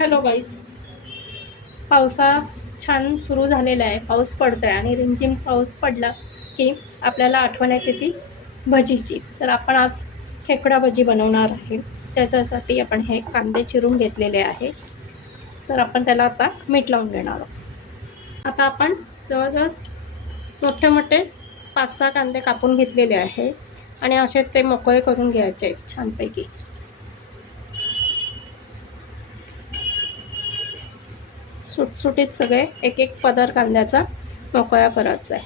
Hello guys, पावसाळा छान सुरू झालेला आहे. पाऊस पडतो आहे आणि रिमझिम पाऊस पडला की आपल्याला आठवण येते ती भजीची. तर आपण आज खेकडा भजी बनवणार आहे. त्याच्यासाठी आपण हे कांदे चिरून घेतलेले आहे. तर आपण त्याला आता मीठ लावून घेणार आहोत. आता आपण जवळजवळ मोठे मोठे 5-6 कांदे कापून घेतलेले आहे आणि असे ते मोकळे करून घ्यायचे आहेत छानपैकी. सुटसुटीत सगळे एक एक पदर कांद्याचा मोकळा करायचा आहे.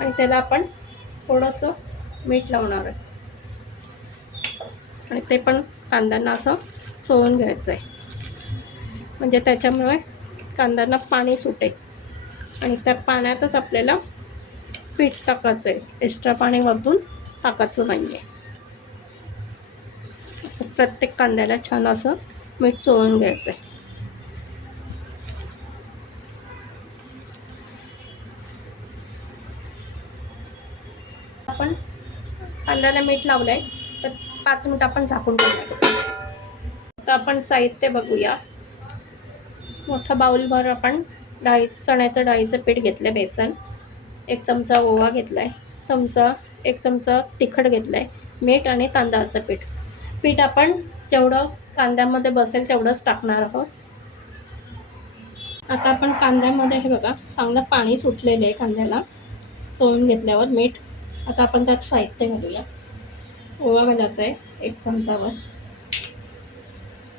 आणि त्याला आपण थोडंसं मीठ लावणार आहे आणि ते पण कांद्यांना असं चोळून घ्यायचं आहे. म्हणजे त्याच्यामुळे कांद्यांना पाणी सुटेल आणि त्या पाण्यातच आपल्याला पीठ टाकायचं आहे. एक्स्ट्रा पाणी वरतून टाकायचं नाही आहे. असं प्रत्येक कांद्याला छान असं मीठ चोळून घ्यायचं आहे. आपण कांद्याला मीठ लावलंय तर 5 मिनिट आपण झाकून ठेवूया. आता आपण साहित्य बघूया. मोठा बाउलभर आपण चण्याचं डाळीचं पीठ घेतलं, बेसन 1 चमचा, ओवा घेतलाय एक चमचा तिखट घेतलंय, मीठ आणि तांदळाचं पीठ आपण जेवढं कांद्यामध्ये बसेल तेवढंच टाकणार आहोत. आता आपण कांद्यामध्ये हे बघा चांगलं पाणी सुटलेलं आहे कांद्याला चोळून घेतल्यावर मीठ. आता आपण त्यात साहित्य घालूया. ओवा घालायचा आहे 1 चमचावर,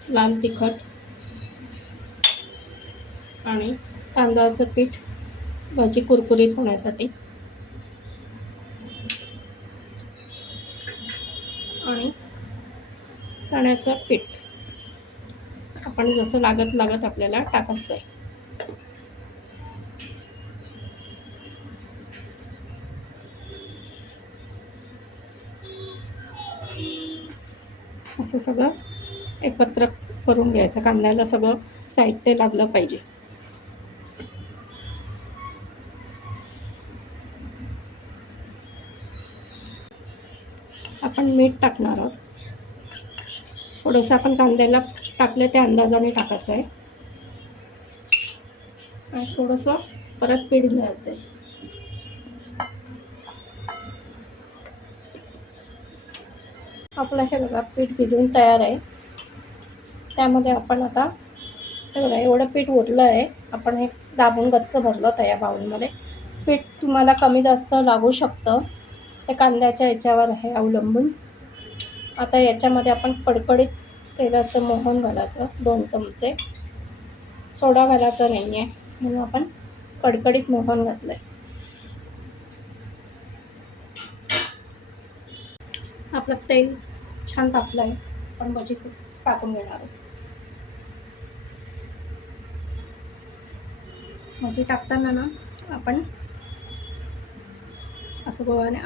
लाल तिखट आणि तांदळाचं पीठ भाजी कुरकुरीत होण्यासाठी, आणि चण्याचं पीठ आपण जसं लागत आपल्याला टाकायचं आहे. असं सगळं एकत्र करून घ्यायचं. कांद्याला सगळं साहित्य लागलं पाहिजे. आपण मीठ टाकणार आहोत. थोडंसं आपण कांद्याला टाकलं त्या अंदाजाने टाकायचं आहे आणि थोडंसं परत पीठ घ्यायचं आहे. आपलं हे बघा पीठ भिजवून तयार आहे. त्यामध्ये आपण आता हे बघा एवढं पीठ उरलं आहे. आपण हे दाबून गच्च भरलं त्या बाउलमध्ये. पीठ तुम्हाला कमी जास्त लागू शकतं, ते कांद्याच्या याच्यावर आहे अवलंबून. आता याच्यामध्ये आपण कडकडीत तेलाचं मोहन घालायचं 2 चमचे. सोडा घालायचा नाही आहे म्हणून आपण कडकडीत मोहन घातलं आहे. आपलं तेल छान तापलं आहे. आपण भजी टाकून घेणार आहोत. भजी टाकताना ना आपण असं गोळ्याने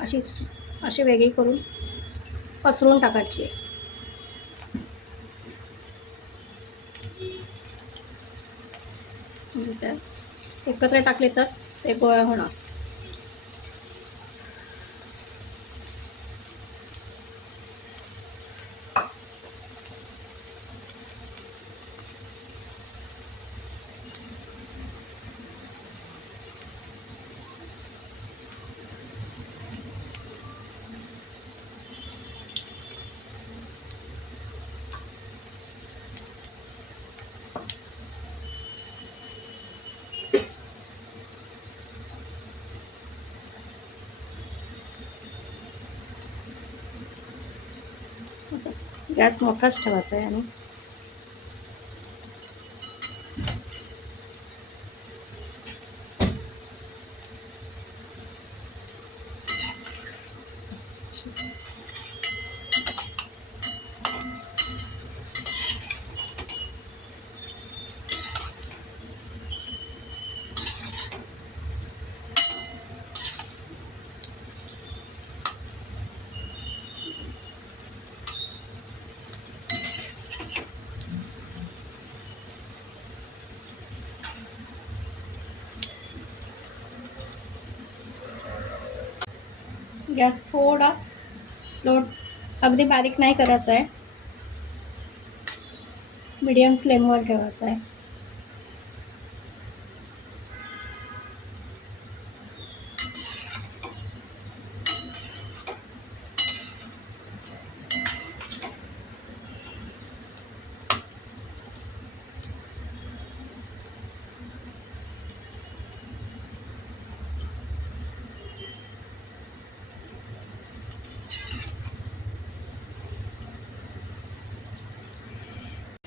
अशी वेगळी करून पसरून टाकायची आहे. म्हणजे एकत्र टाकले तर ते गोळा होणार. गॅस मोठाच ठेवायचा आहे आणि गॅस थोडा लो अगदी बारीक नाही करायचं आहे, मीडियम फ्लेमवर ठेवायचं आहे.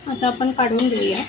आता आपण काढून घेऊया.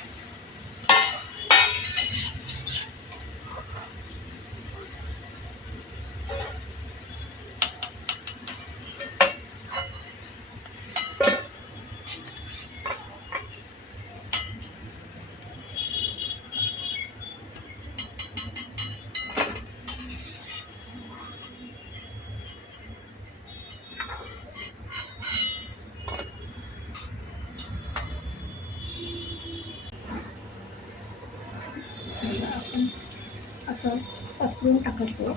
आपण असं पसरून टाकतो.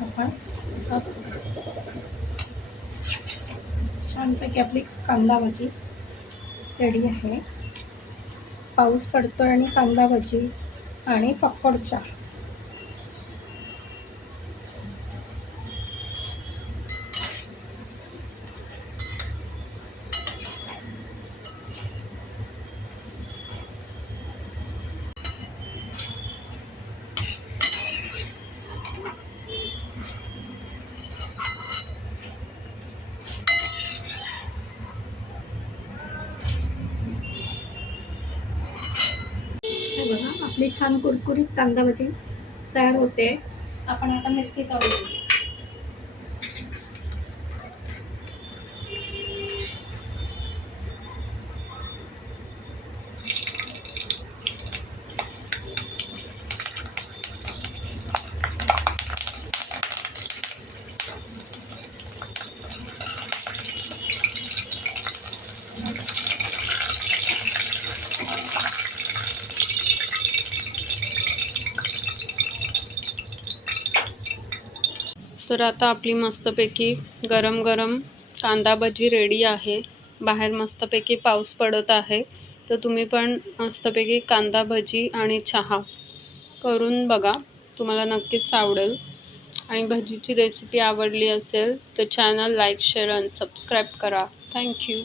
आपण छानपैकी आपली कांदा भजी रेडी आहे. पाऊस पडतो आणि कांदा भजी आणि पकोड चहा. हे बघा, आपली छान कुरकुरीत कांदा भजी तयार होते. आपण आता मिरची तळून घेऊ. तर आता आपली मस्तपैकी गरम गरम कांदा भजी रेडी आहे. बाहेर मस्तपैकी पाऊस पडत आहे, तर तुम्ही पण मस्तपैकी कांदा भजी आणि चहा करून बघा, तुम्हाला नक्कीच आवडेल. आणि भजीची रेसिपी आवडली असेल तर चॅनल लाईक, शेअर आणि सबस्क्राईब करा. थँक्यू.